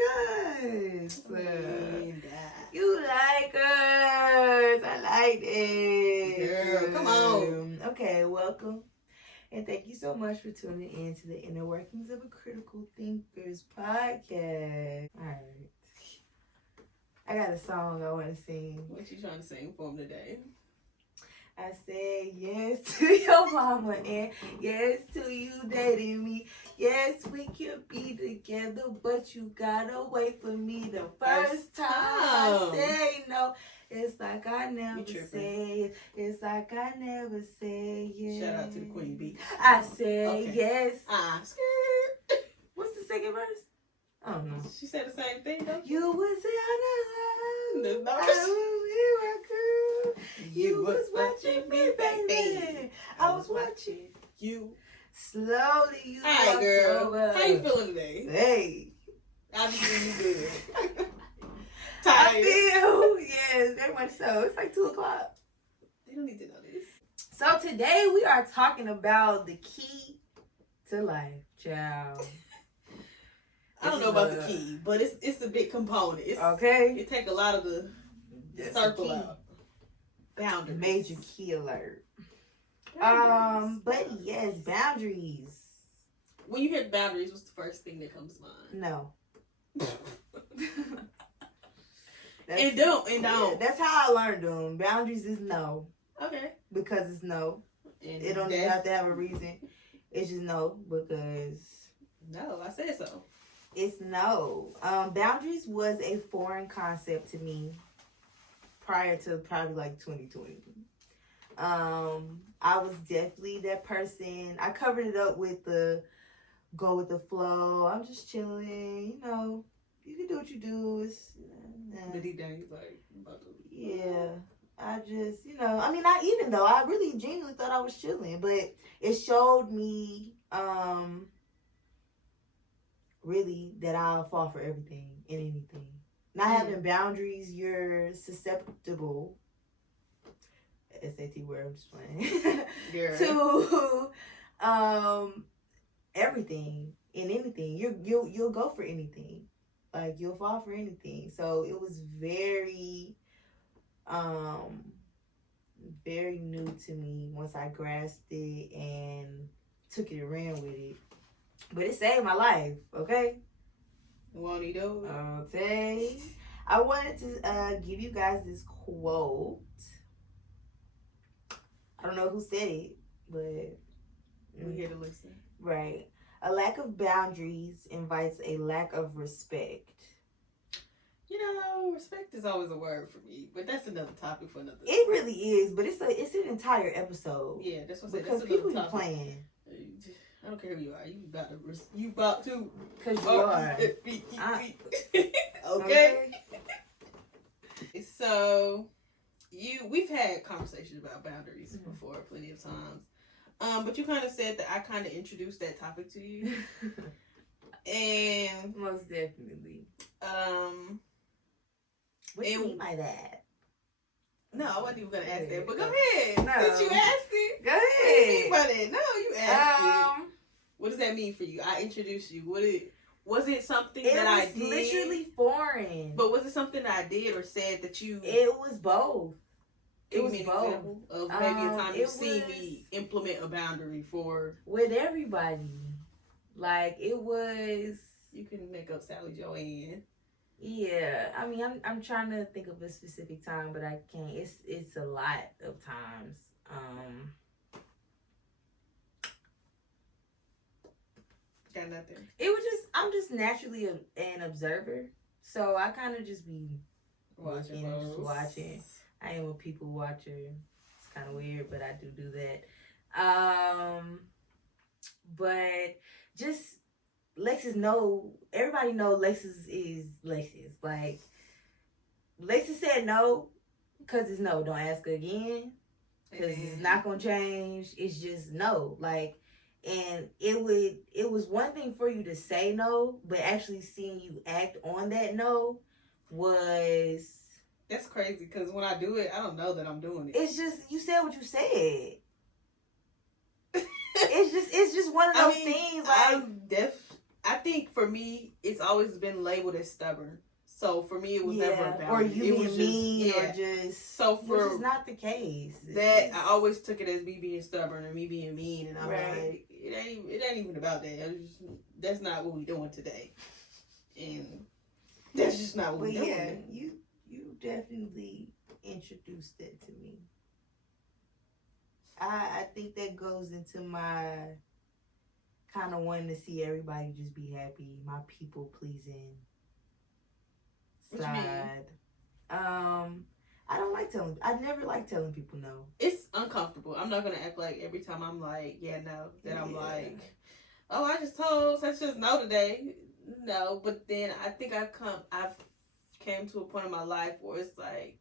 us. You like us. I like it. Girl, come on. Okay, welcome. And thank you so much for tuning in to the Inner Workings of a Critical Thinkers podcast. All right. I got a song I want to sing. What you trying to sing for him today? I said yes to your mama and yes to you dating me. Yes, we can be together, but you gotta wait for me the first time. I say no. It's like I never say it. It's like I never say yes. Shout out to the Queen Bee. I say yes. I'm scared. What's the second verse? I don't know. She said the same thing, though. You was in No, no. You was watching me, baby. I was watching you. Slowly, you Hi, walked girl. over. How you feeling today? Hey. I be feeling good. I Tired. feel, yes, very much so. It's like 2 o'clock. They don't need to know this. So today we are talking about the key to life, child. I don't know about the key, but it's a big component. It's, okay. It take a lot of the circle out. Boundaries. Major key alert. But yes, boundaries. When you hear boundaries, what's the first thing that comes to mind? No. And don't. Yeah, that's how I learned them. Boundaries is no. Okay. Because it's no. And it don't even have to have a reason. It's just no because. No, I said so. It's no. Boundaries was a foreign concept to me prior to probably like 2020. I was definitely that person. I covered it up with the go with the flow. I'm just chilling, you know. You can do what you do. It's, But deep down, you like, about to... Yeah. I just, you know, I mean, not even though. I really genuinely thought I was chilling. But it showed me, really, that I'll fall for everything and anything. Not having boundaries, you're susceptible. SAT word, I'm just playing. To everything and anything. You'll go for anything. Like you'll fall for anything. So it was very very new to me once I grasped it and took it and ran with it. But it saved my life, okay? Won't he do it? Okay. I wanted to give you guys this quote. I don't know who said it, but we're here to listen. Right. A lack of boundaries invites a lack of respect. You know, respect is always a word for me, but that's another topic for another. It really is, but it's an entire episode. Yeah, that's what I said. Because that's people be playing. I don't care who you are. You about to. Because you are. Okay. So, we've had conversations about boundaries before plenty of times. But you kind of said that I kind of introduced that topic to you. And most definitely. What do you mean by that? No, I wasn't even gonna ask that, but go ahead. No. Since you asked it, go ahead. But no, you asked it. What does that mean for you? I introduced you. Was it something that I did? It was literally foreign. But was it something that I did or said that you? It was both. It was both. Of maybe a time you've seen me implement a boundary for with everybody. Like it was. You can make up Sally Joanne. Yeah, I mean, I'm trying to think of a specific time, but I can't. It's a lot of times. Got nothing. It was just I'm just naturally an observer, so I kind of just be watching. I am a people watcher. It's kind of weird, but I do that. But just. Lexus know, everybody know Lexus is Lexus. Like, Lexus said no, because it's no. Don't ask her again, because it's not going to change. It's just no. Like, and it was one thing for you to say no, but actually seeing you act on that no was... That's crazy, because when I do it, I don't know that I'm doing it. It's just, you said what you said. It's just one of those things, like... I think for me, it's always been labeled as stubborn. So for me, it was never about or you it. Being mean, or just so for which is not the case. I always took it as me being stubborn or me being mean, and I'm like, it ain't even about that. That's not what we doing today, and that's just not what we doing. Yeah, you definitely introduced that to me. I think that goes into my kind of wanting to see everybody just be happy, my people pleasing side. I never like telling people no. It's uncomfortable. I'm not gonna act like every time I'm like, I'm like, oh, I just told such just no today. No, but then I think I've came to a point in my life where it's like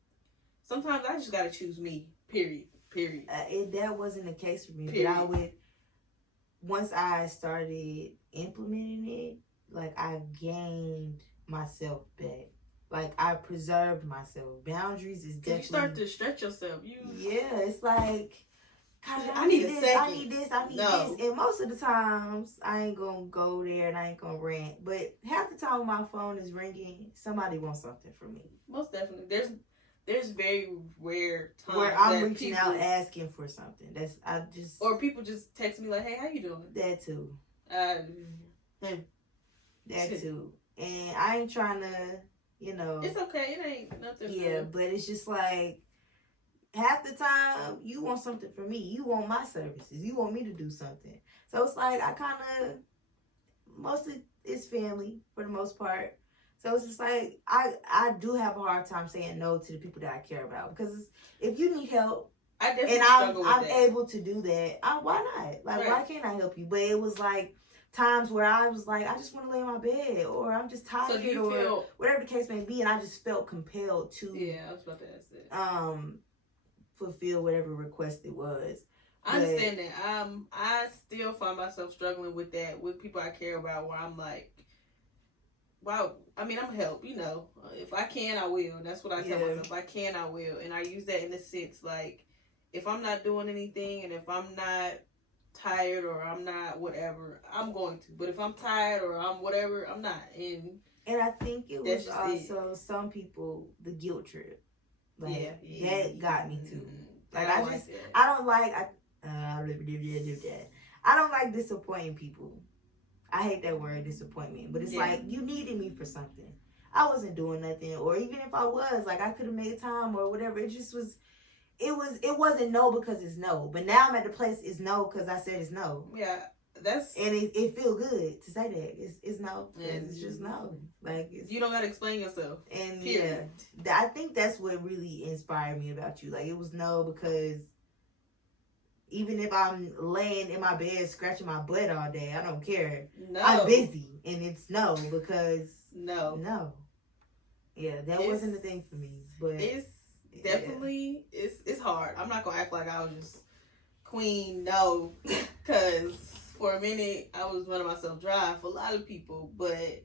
sometimes I just gotta choose me. Period. That wasn't the case for me. Period. But I would, once I started implementing it, like I gained myself back. Like I preserved myself. Boundaries is definitely. You start to stretch yourself. It's like, God, I need this. I need this. And most of the times, I ain't gonna go there and I ain't gonna rant. But half the time, my phone is ringing. Somebody wants something from me. Most definitely. There's very rare times where I'm reaching out asking for something. Or people just text me like, "Hey, how you doing?" That too. That too. And I ain't trying to, It's okay. It ain't nothing. Yeah, but it's just like half the time you want something from me. You want my services. You want me to do something. So it's like I kind of mostly it's family for the most part. So it's just like I do have a hard time saying no to the people that I care about, because if you need help, I'm able to do that. Why not? Like, why can't I help you? But it was like times where I was like, I just want to lay in my bed, or I'm just tired, or whatever the case may be, and I just felt compelled to. Yeah, I was about to ask that. Fulfill whatever request it was. I understand that. I still find myself struggling with that with people I care about, where I'm like, wow, I mean, I'm help, if I can, I will. That's what I tell myself. If I can, I will. And I use that in the sense, like, if I'm not doing anything and if I'm not tired or I'm not whatever, I'm going to. But if I'm tired or I'm whatever, I'm not. And I think it was also some people, the guilt trip. Like, that got me too. Like, I don't like disappointing people. I hate that word, disappointment. But it's like, you needed me for something. I wasn't doing nothing. Or even if I was, like, I could have made time or whatever. It just was, it wasn't no because it's no. But now I'm at the place it's no because I said it's no. Yeah, and it feel good to say that. It's no. It's just no. Like, you don't got to explain yourself. And period. I think that's what really inspired me about you. Like, it was no because even if I'm laying in my bed scratching my butt all day, I don't care. No. I'm busy. And it's no because no. Yeah, that wasn't the thing for me. But it's definitely it's hard. I'm not gonna act like I was just queen, no. Cause for a minute I was running myself dry for a lot of people. But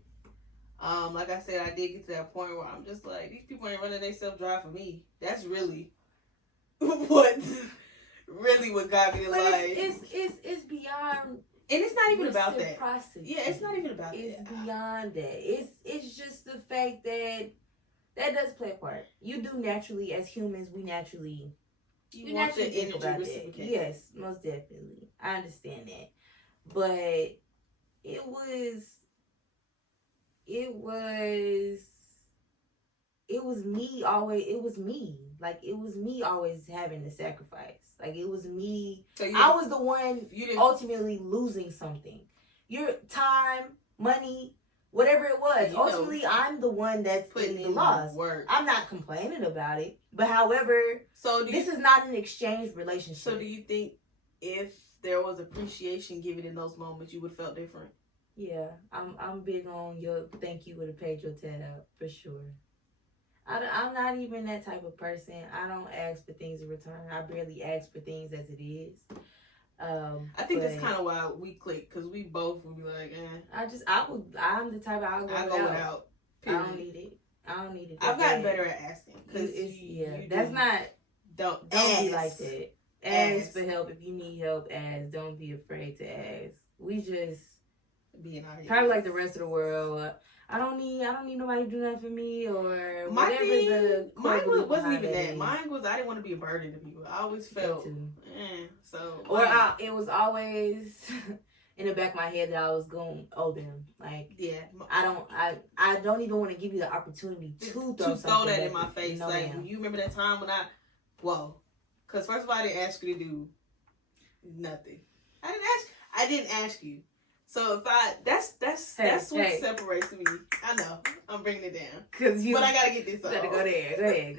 like I said, I did get to that point where I'm just like, these people ain't running themselves dry for me. That's really what got me to like. It's beyond. And it's not even about that. Yeah, it's not even about that. It's beyond that. It's just the fact that does play a part. You do naturally, as humans, you naturally think about that. Yes, most definitely. I understand that. But it was me always. It was me. Like, it was me always having to sacrifice. Like, it was me. I was the one ultimately losing something. Your time, money, whatever it was. Ultimately, I'm the one that's putting the loss. Work. I'm not complaining about it. But however, this is not an exchange relationship. So do you think if there was appreciation given in those moments, you would have felt different? Yeah. I'm big on your thank you would have paid your tab for sure. I'm not even that type of person. I don't ask for things in return. I barely ask for things as it is. I think that's kind of why we click, because we both would be like, I'm the type I'll go without. I don't need it. I've gotten better at asking. Don't be like that. Ask for help if you need help. Don't be afraid to ask. We just being out here. Probably like the rest of the world. I don't need nobody to do nothing for me or mine wasn't even that. Is. Mine was I didn't want to be a burden to people. I always felt so. Or it was always in the back of my head that I was going to owe them. Like I don't even want to give you the opportunity to throw that in my face. No, like you remember that time when because first of all I didn't ask you to do nothing. I didn't ask you. So if that's what separates me. I know I'm bringing it down but I gotta get this off. Gotta go there. Go ahead.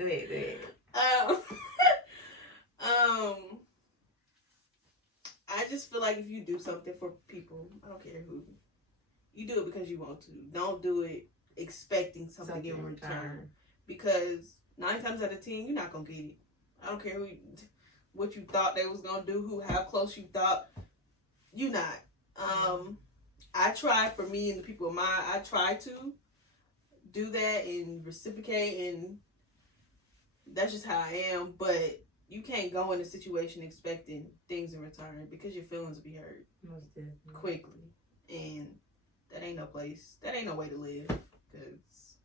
I just feel like if you do something for people, I don't care who, you do it because you want to. Don't do it expecting something in return. Because 9 times out of 10, you're not gonna get it. I don't care what you thought they was gonna do, how close you thought. You not. I try for me and the people of mine. I try to do that and reciprocate, and that's just how I am. But you can't go in a situation expecting things in return because your feelings will be hurt quickly, and that ain't no place. That ain't no way to live because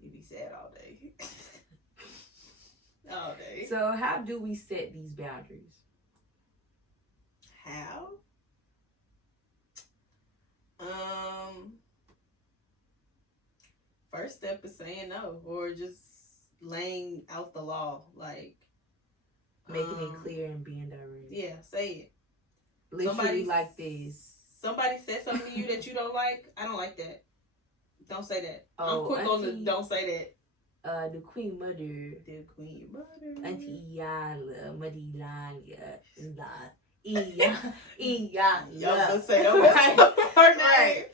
you be sad all day. All day. So how do we set these boundaries? How? First step is saying no, or just laying out the law, like making it clear and being direct. Yeah, say it. Literally like this. Somebody said something to you that you don't like. I don't like that. Don't say that. I'm quick on the don't say that. The Queen Mother. Auntie Iyala, Muddy Lanya, Y'all say her name.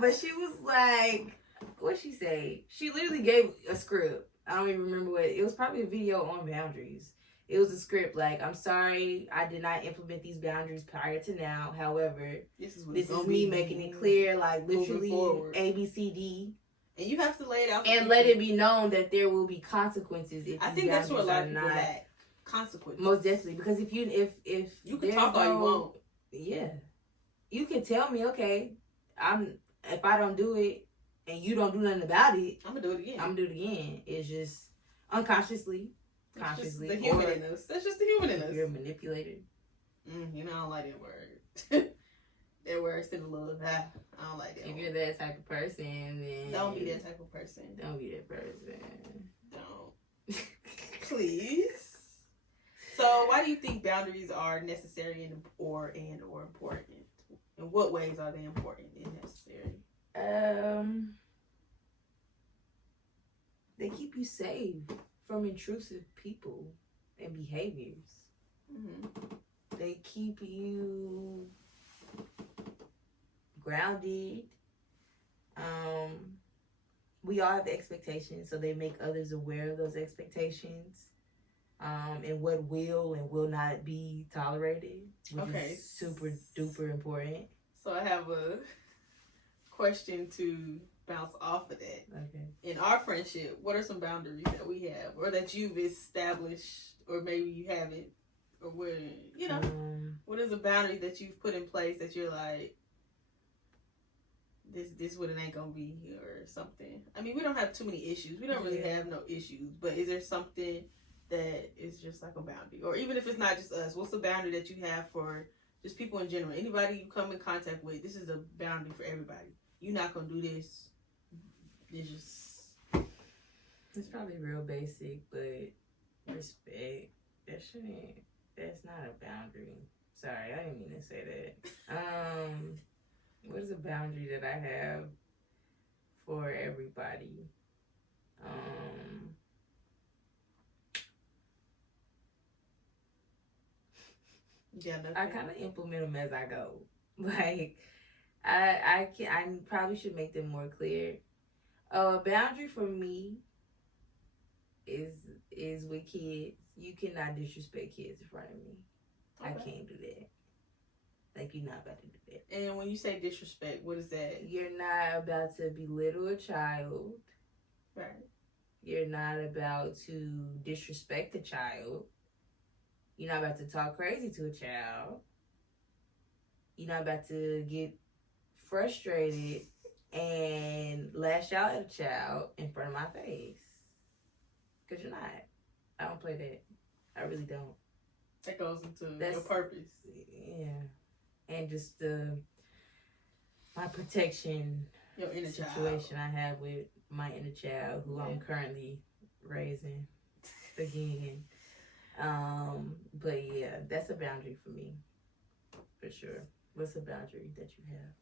But she was like, what'd she say? She literally gave a script. I don't even remember what. It was probably a video on boundaries. It was a script like, I'm sorry, I did not implement these boundaries prior to now. However, this is me making it clear, like literally A, B, C, D. And you have to lay it out. And let it be known that there will be consequences if I think that's what a lot of people lack. Consequences. Most definitely. Because if you can talk all you want. Yeah. You can tell me, okay, if I don't do it and you don't do nothing about it, I'm gonna do it again. It's just unconsciously. Consciously. The human in us. That's just the human in us. You're manipulated. You know, I don't like that word. That word still a little. I don't like that. If you're that type of person, then don't be that type of person. Don't be that person. Don't. Please. So, why do you think boundaries are necessary and or important? In what ways are they important and necessary? They keep you safe from intrusive people and behaviors. Mm-hmm. They keep you grounded. We all have expectations, so they make others aware of those expectations, and what will and will not be tolerated, which is super duper important. So I have a question to bounce off of that. Okay. In our friendship, what are some boundaries that we have, or that you've established, or maybe you haven't, or where what is a boundary that you've put in place that you're like, this what it ain't gonna be, or something? I mean, we don't have too many issues. We don't really have no issues, but is there something that is just like a boundary, or even if it's not just us, what's the boundary that you have for just people in general? Anybody you come in contact with, this is a boundary for everybody. You're not gonna do this. It's probably real basic, but respect. That's not a boundary. Sorry, I didn't mean to say that. What is a boundary that I have for everybody? I kind of implement them as I go. Like, I probably should make them more clear. A boundary for me is with kids. You cannot disrespect kids in front of me. Okay. I can't do that. Like, you're not about to do that. And when you say disrespect, what is that? You're not about to belittle a child. Right. You're not about to disrespect a child. You're not about to talk crazy to a child. You're not about to get frustrated and lash out at a child in front of my face. Because you're not. I don't play that. I really don't. That goes into your purpose. Yeah. And just my protection your inner situation child. I have with my inner child, who I'm currently raising again. But yeah, that's a boundary for me, for sure. What's a boundary that you have?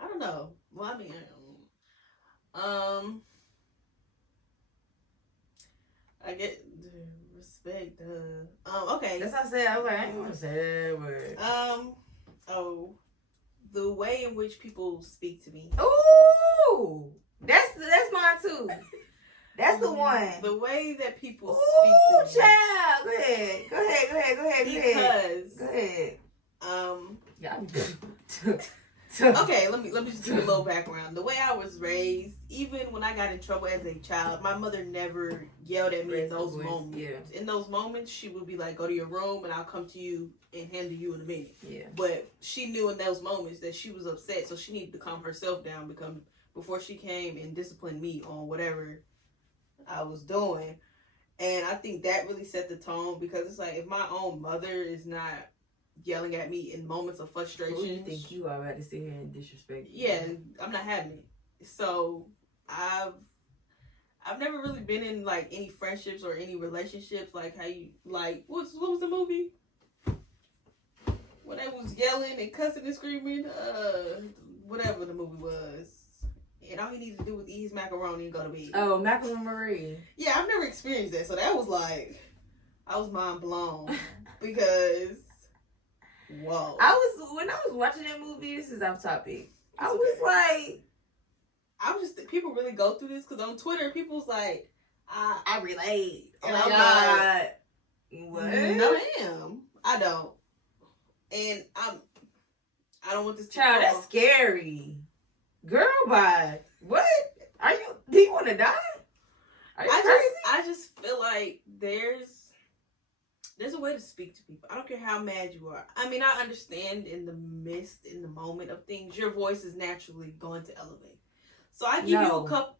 I don't know. Well, I mean, I get respect. Okay. That's what I said. Okay, I didn't want to say that word. The way in which people speak to me. Ooh, that's mine too. That's the one. The way that people speak to me. Child. Go ahead. Because. Go ahead. Yeah. Okay, let me just give a little background. The way I was raised, even when I got in trouble as a child, my mother never yelled at me in those moments. Yeah. In those moments, she would be like, "Go to your room, and I'll come to you and handle you in a minute." Yeah. But she knew in those moments that she was upset, so she needed to calm herself down before she came and disciplined me on whatever I was doing. And I think that really set the tone, because it's like, if my own mother is not yelling at me in moments of frustration. Who do you think you are about to sit here and disrespect? Yeah, I'm not having it. So I've never really been in like any friendships or any relationships like how you like what was the movie when they was yelling and cussing and screaming, whatever the movie was, and all he needed to do was eat his macaroni and go to bed. Oh, Macaroni Marie. Yeah, I've never experienced that, so that was like, I was mind blown because. Whoa. When I was watching that movie, this is off topic. I was just, people really go through this, because on Twitter, people's like, I relate. And I'm like, what? No, I don't. And I don't want this to child, that's scary. Girl, bye. What? Do you want to die? Are you crazy? I just feel like there's a way to speak to people. I don't care how mad you are. I mean, I understand in the moment of things, your voice is naturally going to elevate. So I give you a couple.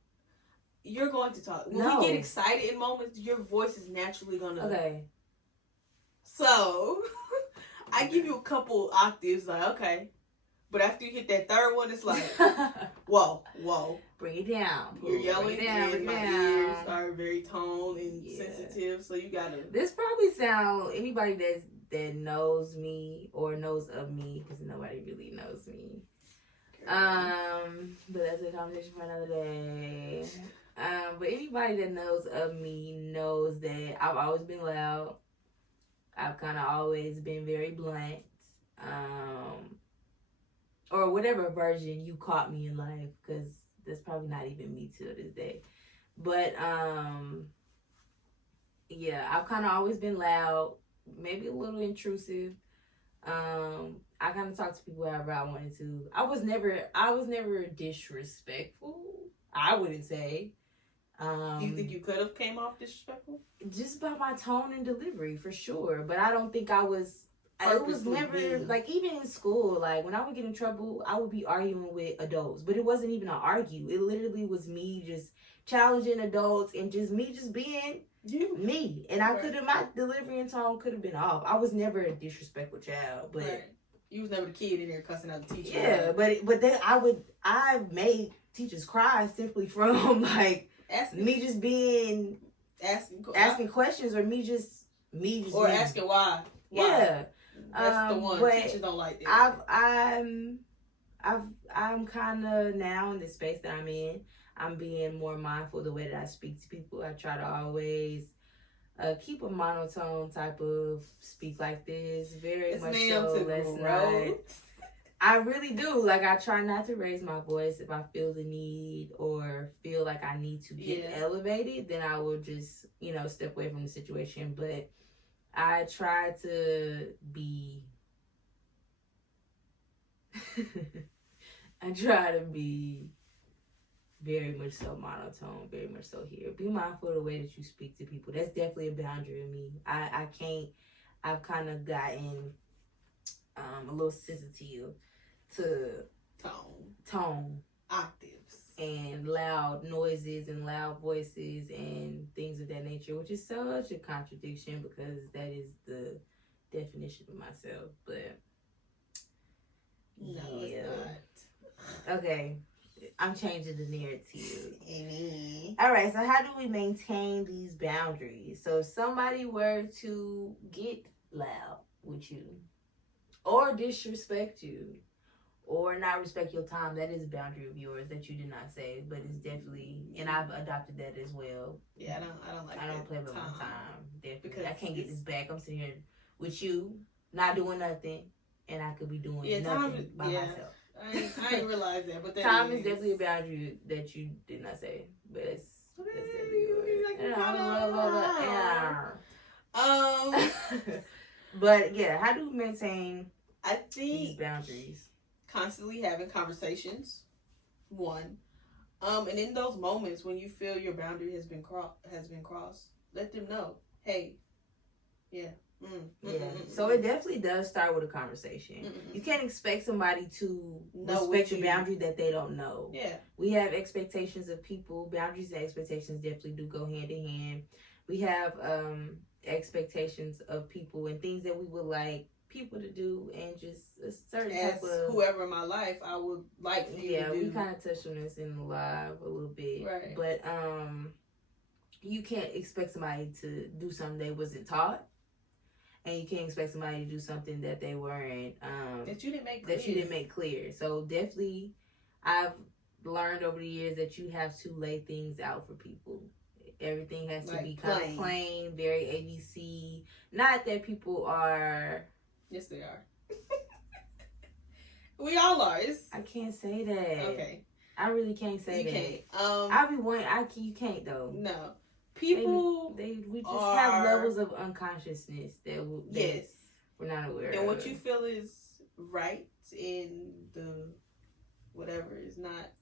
You're going to talk. When we get excited in moments, your voice is naturally going to. Okay. So I give you a couple octaves, like, okay. But after you hit that third one, it's like, whoa. Bring it down. You're yelling, and my ears are very toned and sensitive, so you gotta. This probably sound, anybody that knows me or knows of me, because nobody really knows me. But that's a conversation for another day. But anybody that knows of me knows that I've always been loud. I've kind of always been very blunt. Or whatever version you caught me in life, because that's probably not even me till this day. But yeah, I've kind of always been loud, maybe a little intrusive. I kind of talk to people however I wanted to. I was never disrespectful, I wouldn't say. Do you think you could have came off disrespectful? Just by my tone and delivery, for sure. But I don't think I was. It was never, like, even in school, like, when I would get in trouble, I would be arguing with adults. But it wasn't even an argue. It literally was me just challenging adults and just me just being me. And my delivery and tone could have been off. I was never a disrespectful child. But you was never the kid in there cussing out the teacher. Yeah, but then I made teachers cry simply from, like, me just being... Asking questions, or me just... Or asking why. Yeah. That's the one. Teachers don't like that. I'm kind of now in the space that I'm in. I'm being more mindful of the way that I speak to people. I try to always keep a monotone type of speak like this. Very much so. Let's not. I really do. Like, I try not to raise my voice if I feel the need or feel like I need to get elevated. Then I will just, step away from the situation. But I try to be very much so monotone, very much so here. Be mindful of the way that you speak to people. That's definitely a boundary in me. I've kind of gotten a little sensitive to tone, octaves, and loud noises and loud voices and things of that nature, which is such a contradiction because that is the definition of myself. But no, it's not. Okay. I'm changing the narrative. All right, so how do we maintain these boundaries? So if somebody were to get loud with you or disrespect you or not respect your time, that is a boundary of yours that you did not say, but it's definitely, and I've adopted that as well. Yeah, I don't play with my time. Definitely. Because I can't get this back. I'm sitting here with you, not doing nothing, and I could be doing nothing by myself. I ain't realized that, but that time is definitely a boundary that you did not say, but it's but yeah, how do we maintain? I think these boundaries, constantly having conversations. One, and in those moments when you feel your boundary has been crossed, let them know, hey, yeah. So it definitely does start with a conversation. You can't expect somebody to respect your boundary that they don't know. Yeah, we have expectations of people. Boundaries and expectations definitely do go hand in hand. We have expectations of people and things that we would like people to do, and just a certain type of whoever in my life I would like for you to do. We kind of touched on this in the live a little bit, right? But you can't expect somebody to do something they wasn't taught. And you can't expect somebody to do something that they weren't that you didn't make clear. So definitely, I've learned over the years that you have to lay things out for people. Everything has to be kind of plain, very ABC. Not that people are. Yes, they are. We all are. I can't say that. Okay. I really can't say that. You can't. I'll be one. You can't though. No. People, we just have levels of unconsciousness that we're not aware of. And what you feel is right in the whatever is not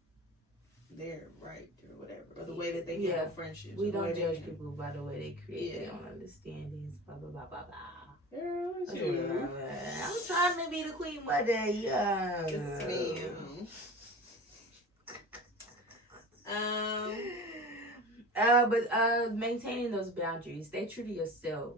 their right or whatever, or the way that they handle friendships. We don't judge people by the way they create their own understandings. Blah blah blah blah blah. I'm trying to be the queen mother. Yeah. Yes, ma'am. But maintaining those boundaries, stay true to yourself.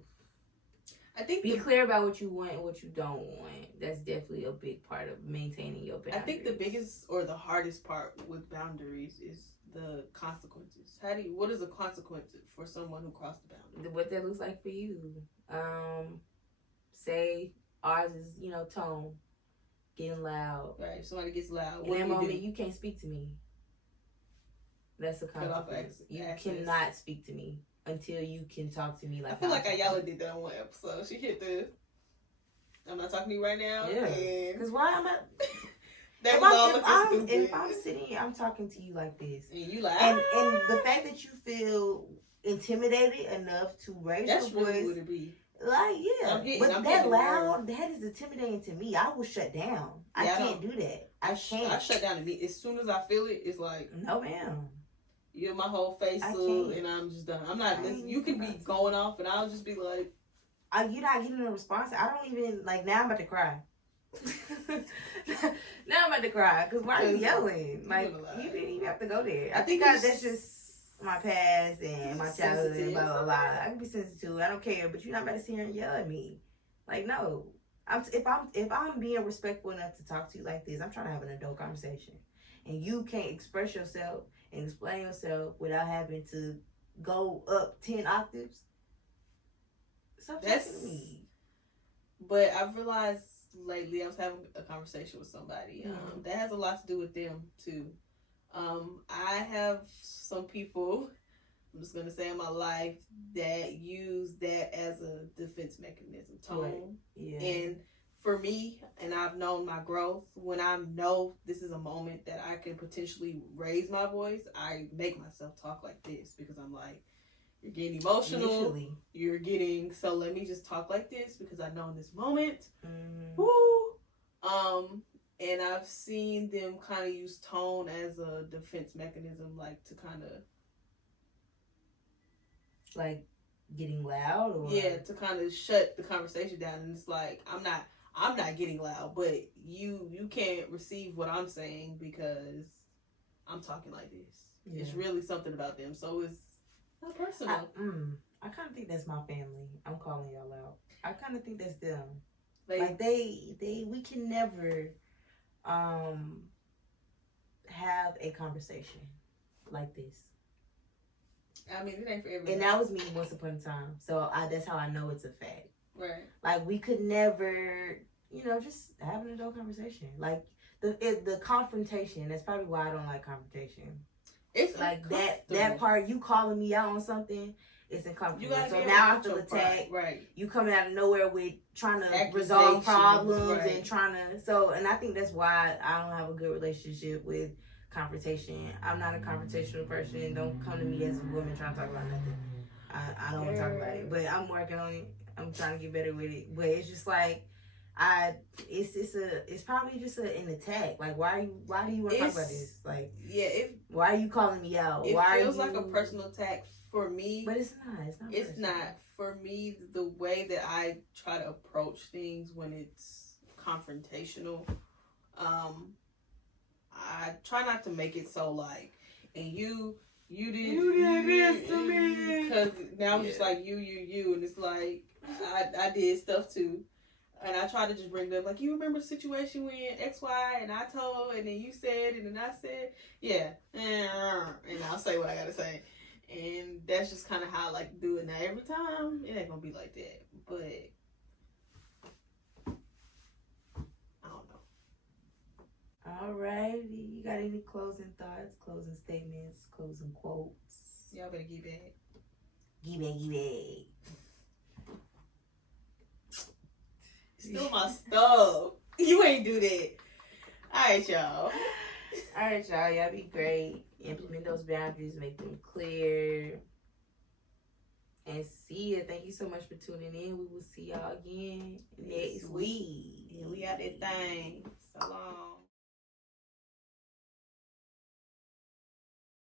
I think be clear about what you want and what you don't want. That's definitely a big part of maintaining your boundaries. I think the biggest or the hardest part with boundaries is the consequences. What is a consequence for someone who crossed the boundary? What that looks like for you. Say ours is, tone, getting loud. Right, if somebody gets loud. In that moment, you can't speak to me. That's a consequence. You cannot speak to me until you can talk to me like. I feel like Ayala did that on one episode. She hit the. I'm not talking to you right now. Yeah. Because why am I? If I'm sitting here, I'm talking to you like this, and you like, and the fact that you feel intimidated enough to raise your voice. Really would it be? Like, but that loud, that is intimidating to me. I will shut down. I can't do that. I can't. I shut down as soon as I feel it. It's like, no, ma'am. You're my whole face up, and I'm just done. I'm not listening. You can be going off, and I'll just be like, you're not getting a response. I don't even now. I'm about to cry. Now I'm about to cry because why are you yelling? Like, you didn't even have to go there. I think that's just my past and my childhood and blah blah blah. I can be sensitive. I don't care, but you're not about to sit here and yell at me. Like, no. If I'm being respectful enough to talk to you like this, I'm trying to have an adult conversation, and you can't express yourself and explain yourself without having to go up 10 octaves. Stop talking to me. But I've realized lately, I was having a conversation with somebody that has a lot to do with them too. I have some people, I'm just gonna say, in my life that use that as a defense mechanism, tone. Right. Yeah. And for me, and I've known my growth, when I know this is a moment that I can potentially raise my voice, I make myself talk like this because I'm like, you're getting emotional. Initially. You're getting, so let me just talk like this because I know in this moment. And I've seen them kind of use tone as a defense mechanism, like to kind of, like, getting loud, or to kind of shut the conversation down. And it's like, I'm not getting loud, but you can't receive what I'm saying because I'm talking like this. Yeah. It's really something about them, so it's not personal. I kind of think that's my family. I'm calling y'all out. I kind of think that's them. We can never have a conversation like this. I mean, it ain't for everybody. And that was me once upon a time. So that's how I know it's a fact. Right. Like, we could never, just have an adult conversation. Like, the confrontation, that's probably why I don't like confrontation. It's like that part, you calling me out on something, it's uncomfortable. So now I feel attacked. Right. You coming out of nowhere with trying to resolve problems and trying to, and I think that's why I don't have a good relationship with confrontation. I'm not a confrontational person. Don't come to me as a woman trying to talk about nothing. I don't want to talk about it, but I'm working on it. I'm trying to get better with it. But it's just like, it's probably just an attack. Like, why do you want to talk about this? Like, why are you calling me out? It feels like a personal attack for me. But it's not. It's not. For me, the way that I try to approach things when it's confrontational, I try not to make it so like, and you did this to me. Because now I'm just like, you, and it's like, I did stuff too. And I try to just bring it up, like, you remember the situation when X, Y, and I told, and then you said, and then I said, yeah, and I'll say what I gotta say. And that's just kind of how I like to do it. Now, every time, it ain't gonna be like that, but I don't know. Alrighty, you got any closing thoughts, closing statements, closing quotes? Y'all better get back. Get back. Steal my stuff. You ain't do that. Alright, y'all. Y'all be great. Implement those boundaries, make them clear. And see ya. Thank you so much for tuning in. We will see y'all again next week. We got that thing.